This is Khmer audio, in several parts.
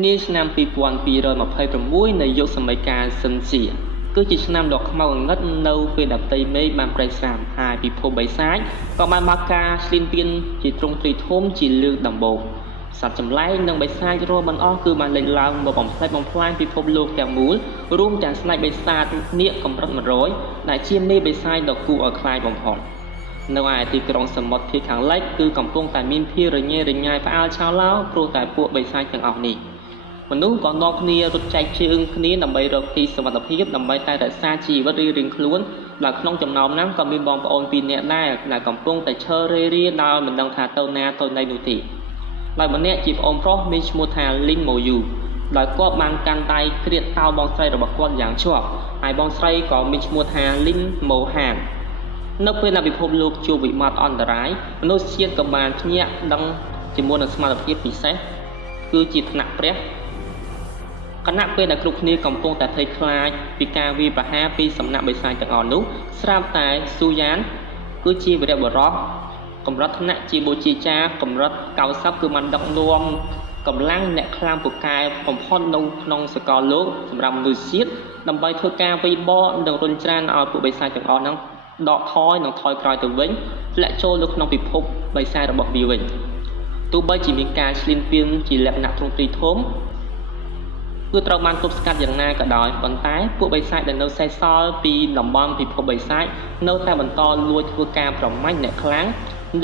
នាឆ្នាំ2226នៃយុគសម័យកាលសិនជាគឺជាឆ្នាំដ៏ខ្មៅងងឹតនៅពេលដែលផ្ទៃមេឃបានប្រេះស្រាំហើយពិភពបិសាចក៏បានបើកការឈ្លានពានជាទ្រង់ទ្រាយធំជាលើកដំបូងសត្វចម្លែកនិងបិសាចរាប់មិនអស់គឺបានលេចឡើងមកបំផ្លិចបំផ្លាញពិភពលោកទាំងមូលរួមទាំងស្ដេចបិសាចនាគកម្រិត100ដែលជាមេបិសាចដ៏គួរឲ្យខ្លាចបំផុតនៅឯទីក្រុងសមុទ្រភាគខាងលិចគឺកំពុងតែមានភាពរញ៉េរញ៉ៃផ្អើលឆៅឡោព្រោះតែពួកបិសាចទាំងអស់នេះមនុស្សក៏នាំគ្នារត់ចែកជើងគ្នាដើម្បីរកទីសុវត្ថិភាពដើម្បីតែរក្សាជីវិតរៀងៗខ្លួនដែលក្នុងចំណោមនោះក៏មានបងប្អូន2នាក់ដែរដែលកំពុងតែឈររេរាដោយមិនដឹងថាទៅណាទៅណីនោះទេដោយម្នាក់ជាប្អូនប្រុសមានឈ្មោះថាលីនម៉ូយូដោយគាត់បានកាន់ដៃក្រៀតតោបងស្រីរបស់គាត់យ៉ាងជាប់ហើយបងស្រីក៏មានឈ្មោះថាលីនម៉ូហាននៅពេលដែលពិភពលោកជួបវិបត្តិអន្តរាយមនុស្សជាតិក៏បានភ្ញាក់ដឹងជាមួយនឹងស្មារតីពិសេសគឺជាថ្នាក់ព្រះគណៈពេលដែលគ្រប់គ្នាកំពុងតែភ័យខ្លាចពីការវាយប្រហារពីសំណាក់បិសាចទាំងអស់នោះស្រាប់តែស៊ូយ៉ានគឺជាវីរបុរសកម្រិតថ្នាក់ជាបូជាចារកម្រិត90គឺបានដឹកនាំកម្លាំងអ្នកខ្លាំងពូកែបំផុតនៅក្នុងសកលលោកសម្រាប់មនុស្សជាតិដើម្បីធ្វើការវាយបកនិងរុញច្រានឲ្យពួកបិសាចទាំងអស់ហ្នឹងដកថយនិងថយក្រោយទៅវិញធ្លាក់ចូលនៅក្នុងពិភពបិសាចរបស់វាវិញទោះបីជាមានការឈ្លានពានជាលក្ខណៈទ្រង់ទ្រាយធំគឺត្រូវបានទប់ស្កាត់យ៉ាងណាក៏ដោយប៉ុន្តែពួកបិសាចដែលនៅសេសសល់ពីតំបន់ពិភពបិសាចនៅតែបន្តលួចធ្វើការប្រមាញ់អ្នកខ្លាំង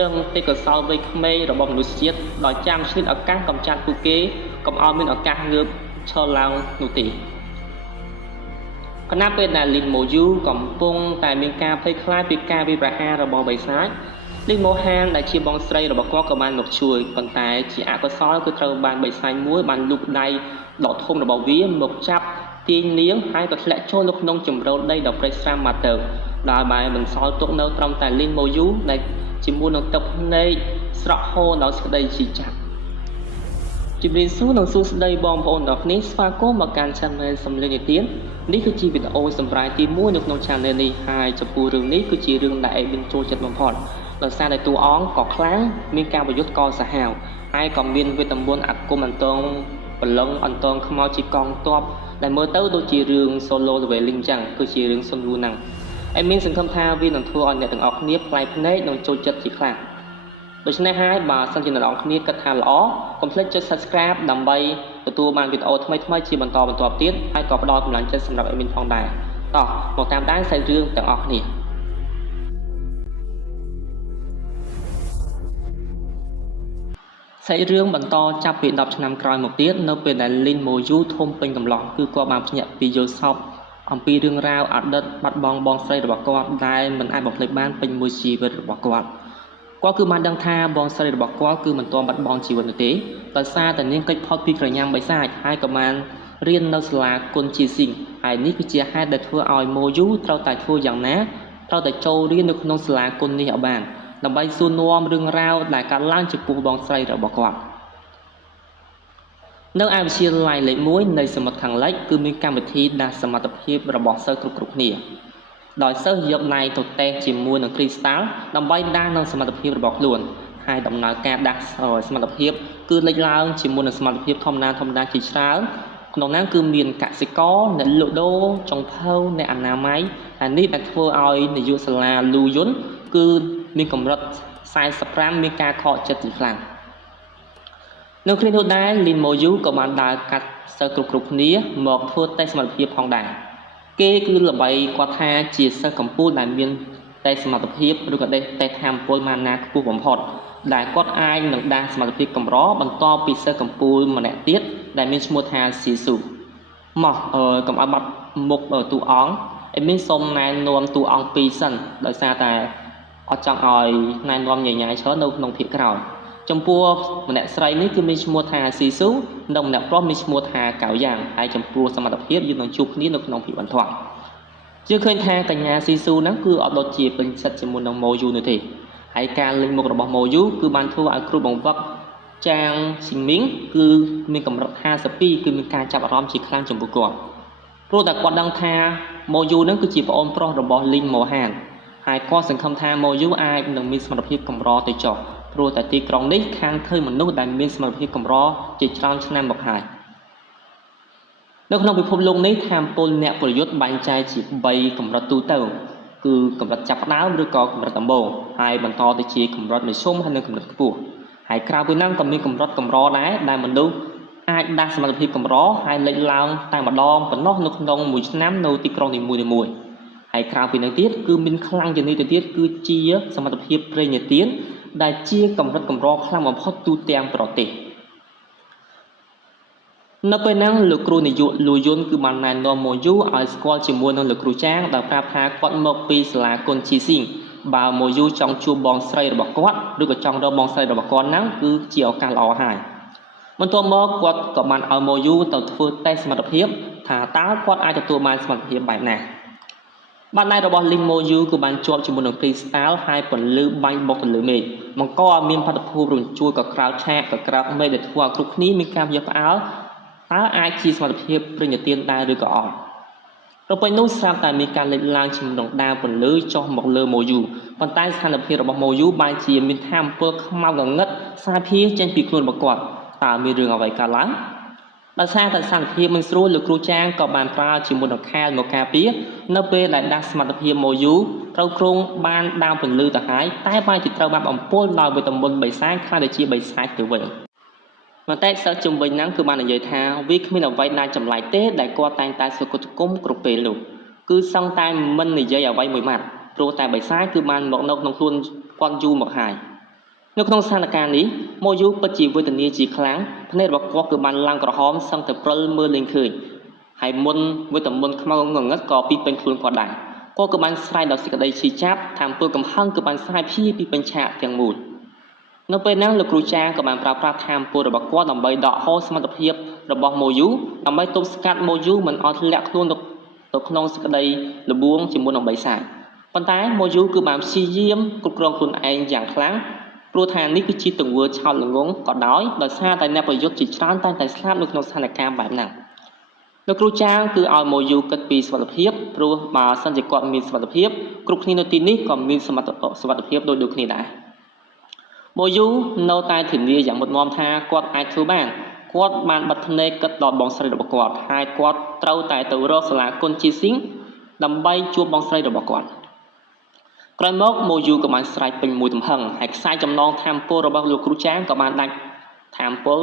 និងទេពកោសល្យវ័យក្មេងរបស់មនុស្សជាតិដោយចាំឈ្លានឱកាសកម្ចាត់ពួកគេកុំឲ្យមានឱកាសងើបឈរឡើងនោះទេខណៈពេលដែលលីនម៉ូយូកំពុងតែមានការភ័យខ្លាចពីការវាយប្រហាររបស់បិសាចលីនម៉ូហានដែលជាបងស្រីរបស់គាត់ក៏បានមកជួយប៉ុន្តែជាអកុសលគឺត្រូវបានបិសាចមួយបានលូកដៃដកធំរបស់វាមកចាប់ទាញនាងហើយក៏ធ្លាក់ចូលនៅក្នុងជម្រៅដីដ៏ប្រេះស្រាំមកទៅដោយបានបន្សល់ទុកនៅត្រឹមតែលីនម៉ូយូដែលជាមួយនឹងទឹកភ្នែកស្រក់ហូរដោយសេចក្តីជឿជាក់ជំរាបសួរនិងសួស្តីបងប្អូនទាំងអស់គ្នាស្វាគមន៍មកកាន់ Channel សំឡេងនិទាននេះគឺជាវីដេអូសម្រាប់ទី1នៅក្នុង Channel នេះហើយចំពោះរឿងនេះគឺជារឿងដែលAdminចូលចិត្តបំផុតដោយសារតែតួអង្គក៏ខ្លាំងមានការប្រយុទ្ធក៏សាហាវហើយក៏មានវេទមន្តអាគមអន្តងប្រឡងអន្តងខ្មោចជាកងទ័ពដែលមើលទៅដូចជារឿង solo leveling ចឹងគឺជារឿងសុនវូហ្នឹងAdmin សង្ឃឹមថាវានឹងធ្វើឲ្យអ្នកទាំងអស់គ្នាប្លែកភ្នែកនិងចូលចិត្តជាខ្លាំងដូច្នេះហើយបើសិនជាអ្នកទាំងអស់គ្នាគិតថាល្អកុំភ្លេចចុច Subscribe ដើម្បីទទួលបានវីដេអូថ្មីៗជាបន្តបន្ទាប់ទៀតហើយក៏ផ្ដល់កម្លាំងចិត្តសម្រាប់ Admin ផងដែរតោះមកតាមដានសាច់រឿងទាំងអស់គ្នាសាច់រឿងបន្តចាប់ពី10ឆ្នាំក្រោយមកទៀតនៅពេលដែលលីនម៉ូយូធំពេញកំឡោះគឺគាត់បានភ្ញាក់ពីយល់សប្តិអំពីរឿងរ៉ាវអតីតបាត់បង់បងស្រីរបស់គាត់ដែលមិនអាចបំភ្លេចបានពេញមួយជីវិតរបស់គាត់គឺបានដឹងថាបងស្រីរបស់គាត់គឺមិនទាន់បាត់បង់ជីវិតនោះទេដោយសារតែនាងកិច្ចផុតពីក្រញាំបិសាចហើយក៏បានរៀននៅសាលាគុនជាស៊ីងហើយនេះគឺជាហេតុដែលធ្វើឲ្យម៉ូយូត្រូវតែធ្វើយ៉ាងណាត្រូវតែចូលរៀននៅក្នុងសាលាគុននេះឲ្យបានដើម្បីសួរនាំរឿងរ៉ាវដែលកើតឡើងចំពោះបងស្រីរបស់គាត់នៅឯវិទ្យាល័យលេខ1នៃសមុទ្រខាងលិចគឺមានកម្មវិធីដាស់សមត្ថភាពរបស់សិស្សគ្រប់គ្នាដោយសិស្សយកដៃទៅតេស្តជាមួយនឹងគ្រីស្តាល់ដើម្បីដាស់នឹងសមត្ថភាពរបស់ខ្លួនហើយដំណើរការដាស់សមត្ថភាពគឺលេចឡើងជាមួយនឹងសមត្ថភាពធម្មតាជាច្រើនក្នុងនោះគឺមានកសិករអ្នកលក់ដូរចុងភៅអ្នកអនាម័យហើយនេះដែលធ្វើឲ្យនាយកសាលាលូយុនគឺមានកម្រិត45មានការខកចិត្តជាខ្លាំងនៅគ្រានោះដែរលីនម៉ូយូក៏បានដើរកាត់សិស្សគ្រប់គ្នាមកធ្វើតេស្តសមត្ថភាពផងដែរគេគឺល្បីគាត់ថាជាសិស្សកម្ពុជាដែលមានតេស្តសមត្ថភាពឬក៏តេស្តធម៌ពលម៉ាណាខ្ពស់បំផុតដែលគាត់អាចនឹងដាស់សមត្ថភាពកម្របន្តពីសិស្សកម្ពុជាម្នាក់ទៀតដែលមានឈ្មោះថាស៊ីស៊ូមកកុំឲ្យបាត់មុខតួអង្គឯមានសុំណែនាំតួអង្គពីរសិនដោយសារតែអត់ចង់ឲ្យណែនាំញញ៉ៃច្រើននៅក្នុងភាគក្រោយចំពោះម្នាក់ស្រីនេះគឺមានឈ្មោះថាស៊ីស៊ូនិងម្នាក់ប្រុសមានឈ្មោះថាកៅយ៉ាងហើយចំពោះសមត្ថភាពយើងនឹងជួបគ្នានៅក្នុងភាគបន្ទាប់ជឿឃើញថាកញ្ញាស៊ីស៊ូហ្នឹងគឺអត់ដូចជាពេញចិត្តជាមួយនឹងម៉ូយូនោះទេហើយការលេងមុខរបស់ម៉ូយូគឺបានធ្វើឲ្យគ្រូបង្វឹកចាងស៊ីងមីងគឺមានកម្រិត52គឺមានការចាប់អារម្មណ៍ជាខ្លាំងចំពោះគាត់ព្រោះតែគាត់ដឹងថាម៉ូយូហ្នឹងគឺជាប្អូនប្រុសរបស់លីនម៉ូហានហើយគាត់សង្ឃឹមថាម៉ូយូអាចនឹងមានសមត្ថភាពកម្រទៅចុះព្រោះតែទីក្រុងនេះខាងឃើញមនុស្សដែលមានសមត្ថភាពកម្រជាច្រើនឆ្នាំមកហើយ នៅក្នុងពិភពលោកនេះថាមពលអ្នកប្រយុទ្ធបែងចែកជា3កម្រិតទូទៅគឺកម្រិតចាប់ផ្ដើមឬក៏កម្រិតដំបូងហើយបន្តទៅជាកម្រិតមធ្យមហើយនិងកម្រិតខ្ពស់ហើយក្រៅពីហ្នឹងក៏មានកម្រិតកម្រដែរដែលមនុស្សអាចដាស់សមត្ថភាពកម្រហើយលេចឡើងតែម្ដងប៉ុណ្ណោះនៅក្នុងមួយឆ្នាំនៅទីក្រុងនីមួយៗហើយក្រៅពីនេះទៀតគឺមានខ្លាំងជាងនេះទៅទៀតគឺជាសមត្ថភាពប្រេងទានដែលជាកម្រិតកម្រខ្លាំងបំផុតទូទាំងប្រទេសនៅពេលហ្នឹងលោកគ្រូនាយកលូយុនគឺបានណែនាំម៉ូយូឲ្យស្គាល់ជាមួយនឹងលោកគ្រូចាងដែលប្រាប់ថាគាត់មកពីសាលាគុនជីស៊ីងបើម៉ូយូចង់ជួបបងស្រីរបស់គាត់ឬក៏ចង់រកបងស្រីរបស់គាត់ហ្នឹងគឺជាឱកាសល្អហើយបន្ទាប់មកគាត់ក៏បានឲ្យម៉ូយូទៅធ្វើតេស្តសមត្ថភាពថាតើគាត់អាចទទួលបានសមត្ថភាពបែបណាបានដៃរបស់លីម៉ូយូគឺបានជាប់ជាមួយនឹងគ្រីស្តាល់ហើយពន្លឺបាញ់បុកទៅលើមេឃបង្កឲ្យមានបាតុភូតរញ្ជួលក៏ក្រៅឆាកក៏ក្រៅមេឃដែលធ្វើឲ្យគ្រប់គ្នាមានការយកផ្អើលតើអាចជាសមត្ថភាពប្រញ្ញាទានដែរឬក៏អត់ទៅពេលនោះស្រាប់តែមានការលេចឡើងជាមួយនឹងដាវពន្លឺចុះមកលើម៉ូយូប៉ុន្តែស្ថានភាពរបស់ម៉ូយូបែរជាមានថាមពលខ្មៅងងឹតសារភាចេញពីខ្លួនរបស់គាត់តើមានរឿងអ្វីកើតឡើងដោយសារតែស្ថានភាពមិនស្រួលលោកគ្រូចាងក៏បានប្រើជាមួយនឹងខែលមកការពារនៅពេលដែលដាស់សមត្ថភាពម៉ូយូត្រូវគ្រងបានដាវពន្លឺទៅហើយតែបែរជាត្រូវបានបំពុលដោយវីតាមីនបិសាចខ្លះដែលជាបិសាចទៅវិញប៉ុន្តែសិស្សជំនាញហ្នឹងគឺបាននិយាយថាវាគ្មានអ្វីណាចម្លែកទេដែលគាត់តែងតែសគុតគុំគ្រប់ពេលនោះគឺសឹងតែមិននិយាយអ្វីមួយម៉ាត់ព្រោះតែបិសាចគឺបានមកនៅក្នុងខ្លួនគាត់យូរមកហើយនៅក្នុងស្ថានភាពនេះម៉ូយូពិតជាវេទនាជាខ្លាំងភ្នែករបស់គាត់គឺបានឡើងក្រហមសឹងតែព្រិលមើលលេងឃើញហើយមុនវីតាមីនខ្មៅងងឹតក៏ពីពេញខ្លួនគាត់ដែរគាត់ក៏បានស្រែកដល់សេចក្តីឈឺចាប់ថាមពលកំហឹងគឺបានស្រែកភីពីពេញឆាកទាំងមូលនៅពេលហ្នឹងលោកគ្រូចាងក៏បានប្រើប្រាស់ថាមពលរបស់គាត់ដើម្បីដកហូរសមត្ថភាពរបស់ម៉ូយូដើម្បីទប់ស្កាត់ម៉ូយូមិនឲ្យធ្លាក់ខ្លួនទៅក្នុងសេចក្តីលបួងជាមួយនឹងបិសាចប៉ុន្តែម៉ូយូគឺបានព្យាយាមគ្រប់គ្រងខ្លួនឯងយ៉ាងខ្លាំងព្រោះថានេះគឺជាទង្វើឆោតល្ងង់ក៏ដោយសារតែអ្នកប្រយុទ្ធជាច្រើនតែងតែស្លាប់នៅក្នុងស្ថានភាពបែបហ្នឹងលោកគ្រូចាងគឺឲ្យម៉ូយូគិតពីសុខភាពព្រោះបើសិនជាគាត់មានសុខភាពគ្រប់គ្នានៅទីនេះក៏មានសុខភាពដូចគ្នាដែរម៉ូយូនៅតែធានាយ៉ាងមុតមមថាគាត់អាចធ្វើបានគាត់បានបិទភ្នែកគិតដល់បងស្រីរបស់គាត់ហើយគាត់ត្រូវតែទៅរកសាលាគុនជីស៊ីងដើម្បីជួបបងស្រីរបស់គាត់ក្រោយមកម៉ូយូក៏បានស្រែកពេញមួយទំហឹងហើយខ្សែចំណងថាមពលរបស់លោកគ្រូចាងក៏បានដាច់ថាមពល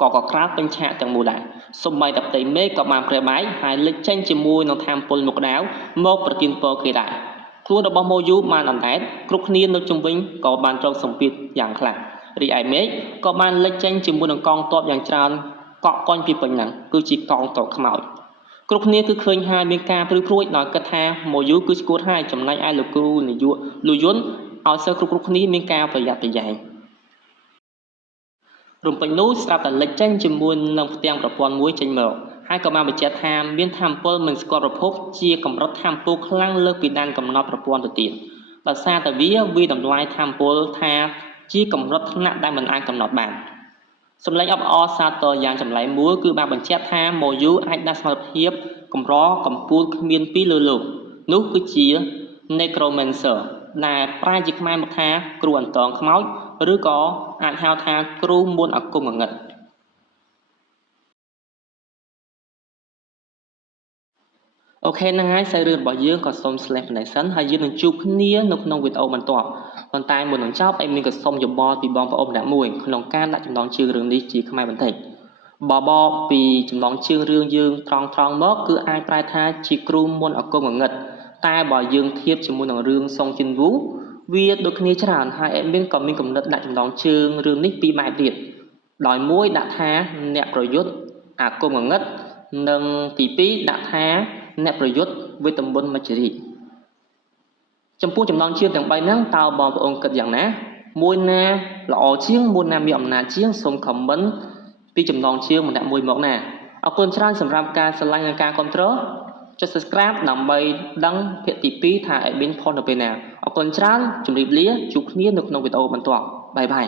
ក៏ក្រាបពេញឆាកទាំងមូលដែរសូម្បីតែផ្ទៃមេឃក៏បានប្រែបែកហើយលេចចេញជាមួយនឹងថាមពលមុខដាវមកប្រទានពរគេដែរខ្លួនរបស់ម៉ូយូបានអណ្ដែតគ្រប់គ្នានៅជុំវិញក៏បានត្រូវសម្ពាធយ៉ាងខ្លាំងរីឯមេឃក៏បានលេចចេញជាមួយនឹងកងទ័ពយ៉ាងច្រើនកក់កុញពីពេញហ្នឹងគឺជាកងទ័ពខ្មោចគ្រប់គ្នាគឺឃើញហើយមានការព្រឺព្រួយដោយគិតថាម៉ូយូគឺស្គួតហើយចំណែកឯលោកគ្រូនាយកលូយុនឲ្យសិស្សគ្រប់គ្នាមានការប្រយ័ត្នប្រយែងរំពេញនោះស្រាប់តែលេចចេញជាមួយនឹងផ្ទាំងប្រព័ន្ធមួយចេញមកហើយក៏បានបញ្ជាក់ថាមានថាមពលមិនស្គាល់ប្រភពជាកម្រិតថាមពលខ្លាំងលើសពីដែនកំណត់ប្រព័ន្ធទៅទៀតដោយសារតែវាតម្លៃថាមពលថាជាកម្រិតថ្នាក់ដែលមិនអាចកំណត់បានសម្លេងអបអរសាទរយ៉ាងចម្លែកមួយគឺបានបញ្ជាក់ថាម៉ូយូអាចដាស់សមត្ថភាពកម្រកម្ពូលគ្មានពីលើលោកនោះគឺជា Necromancer ដែលប្រែជាខ្មែរមកថាគ្រូអន្តងខ្មោចឬក៏អាចហៅថាគ្រូមុនអាគមងងឹតអូខេហ្នឹងហើយសាច់រឿងរបស់យើងក៏សូមស្លេះប៉ុណ្ណេះសិនហើយយើងនឹងជួបគ្នានៅក្នុងវីដេអូបន្ទាប់ប៉ុន្តែមុននឹងចប់មានក៏សូមយោបល់ពីបងប្អូនម្នាក់មួយក្នុងការដាក់ចំណងជើងរឿងនេះជាខ្មែរបន្តិចបបពីចំណងជើងរឿងយើងត្រង់មកគឺអាចប្រែថាជាគ្រូមុនអាគមងងឹតតែបើយើងធៀបជាមួយនឹងរឿងសុងជីនវូវាដូចគ្នាច្រើនហើយadminក៏មានគំនិតដាក់ចំណងជើងរឿងនេះពីរបែបទៀតដោយមួយដាក់ថាអ្នកប្រយុទ្ធអាគមងងឹតនិងទី2ដាក់ថាអ្នកប្រយុទ្ធវីតាមីនមច្ចរីចំពោះចំណងជើងទាំង3ហ្នឹងតើបងប្អូនគិតយ៉ាងណាមួយណាល្អជាងមួយណាមានអំណាចជាងសូម comment ពីចំណងជើងម្នាក់មួយមកណាអរគុណច្រើនសម្រាប់ការស្រឡាញ់និងការគាំទ្រចុច subscribe ដើម្បីដឹងភាគទី2ថា admin ផុសនៅពេលណាអរគុណច្រើនជម្រាបលាជួបគ្នានៅក្នុងវីដេអូបន្ទាប់បាយបាយ